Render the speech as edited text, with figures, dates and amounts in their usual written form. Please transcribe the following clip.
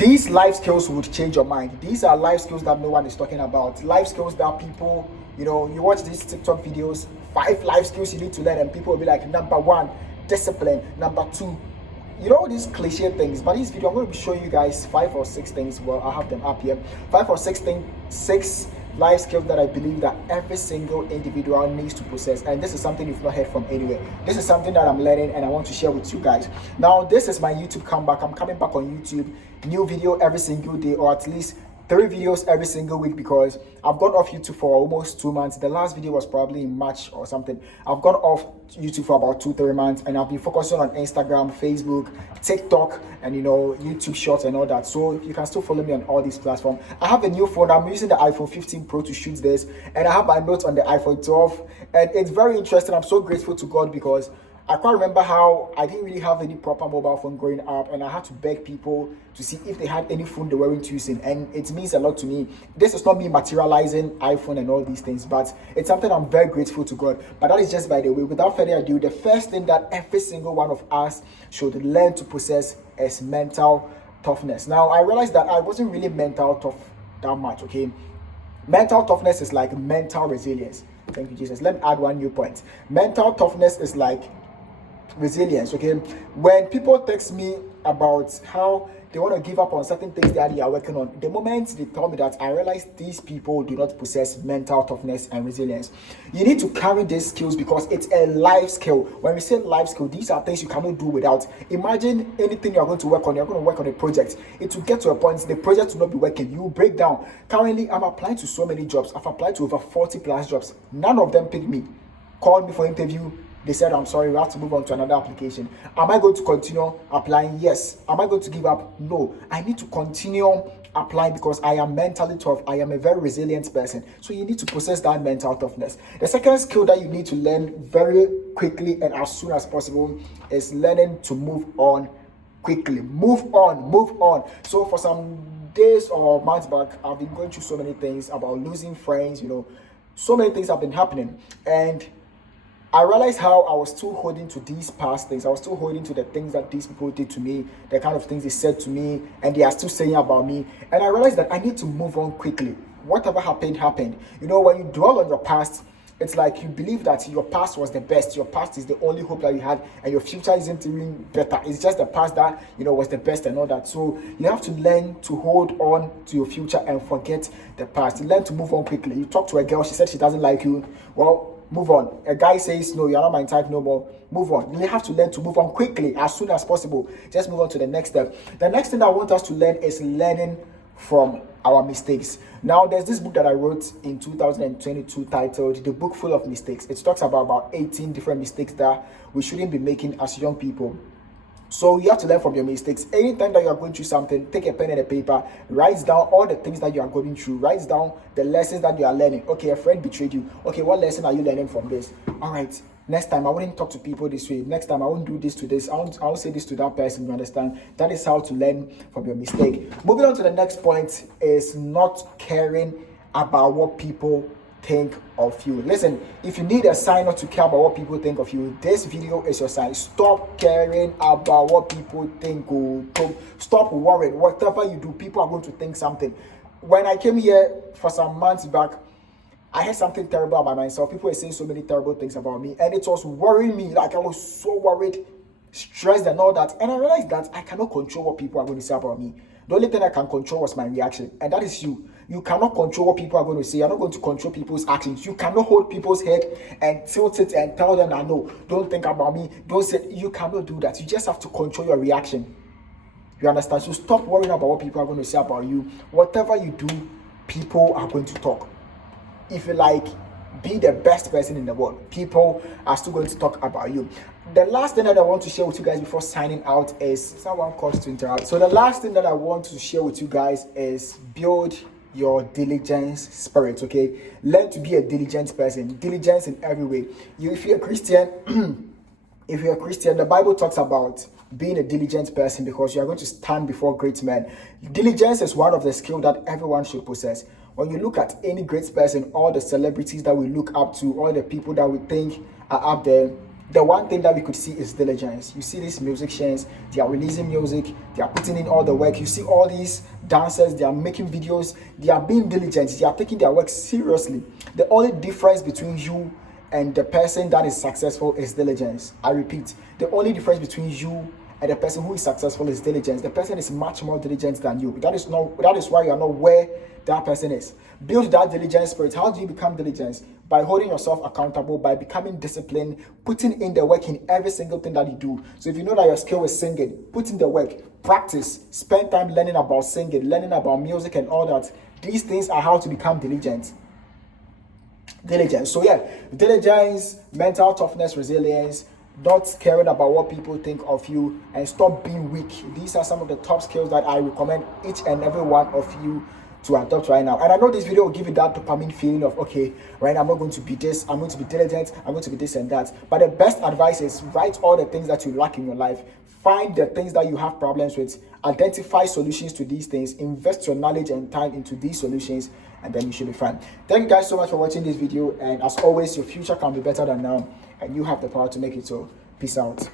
These life skills would change your mind. These are life skills that no one is talking about. Life skills that people, you watch these TikTok videos, 5 life skills you need to learn, and people will be like, number 1, discipline. Number 2, these cliche things. But this video, I'm going to be showing you guys 5 or 6 things. Well, I have them up here. 5 or 6 things, 6 life skills that I believe that every single individual needs to possess. And this is something you've not heard from anywhere. This is something that I'm learning and I want to share with you guys. Now, this is my YouTube comeback. I'm coming back on YouTube. New video every single day, or at least 3 videos every single week, because I've gone off YouTube for almost 2 months. The last video was probably in March or something. I've gone off YouTube for about 2-3 months, and I've been focusing on Instagram, Facebook, TikTok, and YouTube Shorts and all that. So you can still follow me on all these platforms. I have a new phone. I'm using the iPhone 15 Pro to shoot this, and I have my notes on the iPhone 12, and it's very interesting. I'm so grateful to God because I can't remember how I didn't really have any proper mobile phone growing up, and I had to beg people to see if they had any phone they weren't using, and it means a lot to me. This is not me materializing iPhone and all these things, but it's something I'm very grateful to God. But that is just by the way. Without further ado, the first thing that every single one of us should learn to possess is mental toughness. Now, I realized that I wasn't really mental tough that much, okay? Mental toughness is like mental resilience. Thank you, Jesus. Let me add one new point. Mental toughness is like resilience, okay? When people text me about how they want to give up on certain things that they are working on, the moment they tell me that, I realize these people do not possess mental toughness and resilience. You need to carry these skills because it's a life skill. When we say life skill, these are things you cannot do without. Imagine anything you're going to work on. You're going to work on a project. It will get to a point the project will not be working. You will break down. Currently, I'm applying to so many jobs. I've applied to over 40 plus jobs. None of them picked me. Called me for interview. They said, I'm sorry, we have to move on to another application. Am I going to continue applying? Yes. Am I going to give up? No. I need to continue applying because I am mentally tough. I am a very resilient person. So you need to possess that mental toughness. The second skill that you need to learn very quickly and as soon as possible is learning to move on quickly. Move on. So for some days or months back, I've been going through so many things about losing friends, so many things have been happening. And I realized how I was still holding to these past things. I was still holding to the things that these people did to me, the kind of things they said to me, and they are still saying about me. And I realized that I need to move on quickly. Whatever happened. When you dwell on your past, it's like you believe that your past was the best. Your past is the only hope that you had, and your future isn't even better. It's just the past that, was the best and all that. So you have to learn to hold on to your future and forget the past. Learn to move on quickly. You talk to a girl, she said she doesn't like you. Well, move on. A guy says, no, you're not my type no more. Move on. You have to learn to move on quickly, as soon as possible. Just move on to the next step. The next thing I want us to learn is learning from our mistakes. Now, there's this book that I wrote in 2022 titled The Book Full of Mistakes. It talks about 18 different mistakes that we shouldn't be making as young people. So you have to learn from your mistakes. Anytime that you are going through something, take a pen and a paper, write down all the things that you are going through, write down the lessons that you are learning. Okay, a friend betrayed you. Okay, what lesson are you learning from this? All right, next time I wouldn't talk to people this way. Next time I won't do this to this. I won't say this to that person. You understand? That is how to learn from your mistake. Moving on to the next point is not caring about what people think of you. Listen, if you need a sign not to care about what people think of you, this video is your sign. Stop caring about what people think. Stop worrying. Whatever you do, people are going to think something. When I came here for some months back, I heard something terrible about myself. People were saying so many terrible things about me, and it was worrying me. Like, I was so worried, stressed and all that. And I realized that I cannot control what people are going to say about me. The only thing I can control was my reaction, and that is you. You cannot control what people are going to say. You're not going to control people's actions. You cannot hold people's head and tilt it and tell them, no, don't think about me. Don't say. You cannot do that. You just have to control your reaction. You understand? So stop worrying about what people are going to say about you. Whatever you do, people are going to talk. If you be the best person in the world, people are still going to talk about you. The last thing that I want to share with you guys before signing out is someone calls to interrupt. So the last thing that I want to share with you guys is build your diligence spirit. Okay, learn to be a diligent person. Diligence in every way. If you're a Christian, the Bible talks about being a diligent person because you are going to stand before great men. Diligence is one of the skills that everyone should possess. When you look at any great person, all the celebrities that we look up to, all the people that we think are up there, the one thing that we could see is diligence. You see these musicians, they are releasing music, they are putting in all the work. You see all these dancers, they are making videos, they are being diligent, they are taking their work seriously. The only difference between you and the person that is successful is diligence. I repeat, the only difference between you and the person who is successful is diligence. The person is much more diligent than you. That is why you are not where that person is. Build that diligence spirit. How do you become diligent? By holding yourself accountable, by becoming disciplined, putting in the work in every single thing that you do. So if you know that your skill is singing, put in the work, practice, spend time learning about singing, learning about music and all that. These things are how to become diligent. So yeah, diligence, mental toughness, resilience, not caring about what people think of you, and stop being weak. These are some of the top skills that I recommend each and every one of you to adopt right now. And I know this video will give you that dopamine feeling of, okay, right now I'm not going to be this, I'm going to be diligent, I'm going to be this and that. But the best advice is write all the things that you lack in your life. Find the things that you have problems with, identify solutions to these things, invest your knowledge and time into these solutions, and then you should be fine. Thank you guys so much for watching this video, and as always, your future can be better than now, and you have the power to make it so. Peace out.